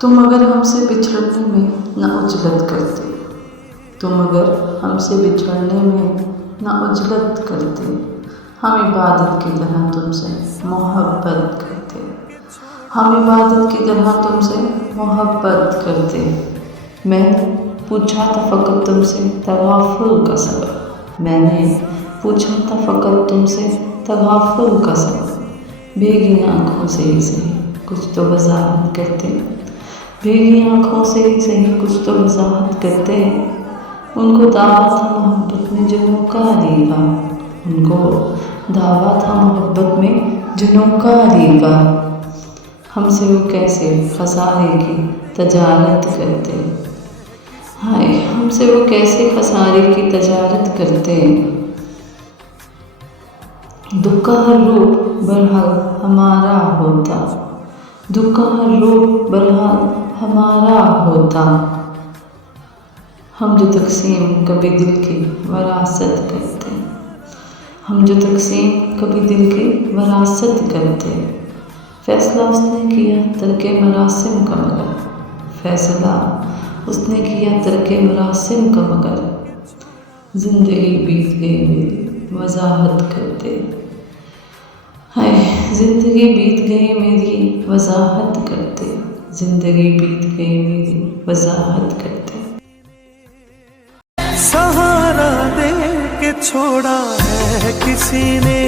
तुम अगर हमसे बिछड़ने में न उजलत करते, तुम अगर हमसे बिछड़ने में न उजलत करते, हम इबादत की तरह तुमसे मोहब्बत करते, हम इबादत की तरह तुमसे मोहब्बत करते। मैंने पूछा था फ़कत तुमसे तगाफुल का सबब, मैंने पूछा था फ़कत तुमसे तगाफुल का सबब। भीगी आँखों से ही सही कुछ तो वजाहत करते, भीगी आँखों से ही सही कुछ तो वजाहत करते। उनको दावा था मोहब्बत में जुनून का अलीका, उनको दावा था मोहब्बत में जुनून का अलीका। हमसे वो कैसे खसारे की तजारत करते, हाय हमसे वो कैसे खसारे की तजारत करते। दुख का हर रूप बहरहाल हमारा होता, दुख का हर रूप बहरहाल हमारा होता। हम जो तकसीम कभी दिल की वरासत करते, हम जो तकसीम कभी दिल की वरासत करते। फैसला उसने किया तर्के मरासिम का मगर, फैसला उसने किया तर्के मरासिम का मगर। ज़िंदगी बीत गई मेरी वजाहत करते, हाय ज़िंदगी बीत गई मेरी वजाहत करते, ज़िंदगी बीत गई मेरी वजाहत करते। सहारा दे के छोड़ा है किसी ने,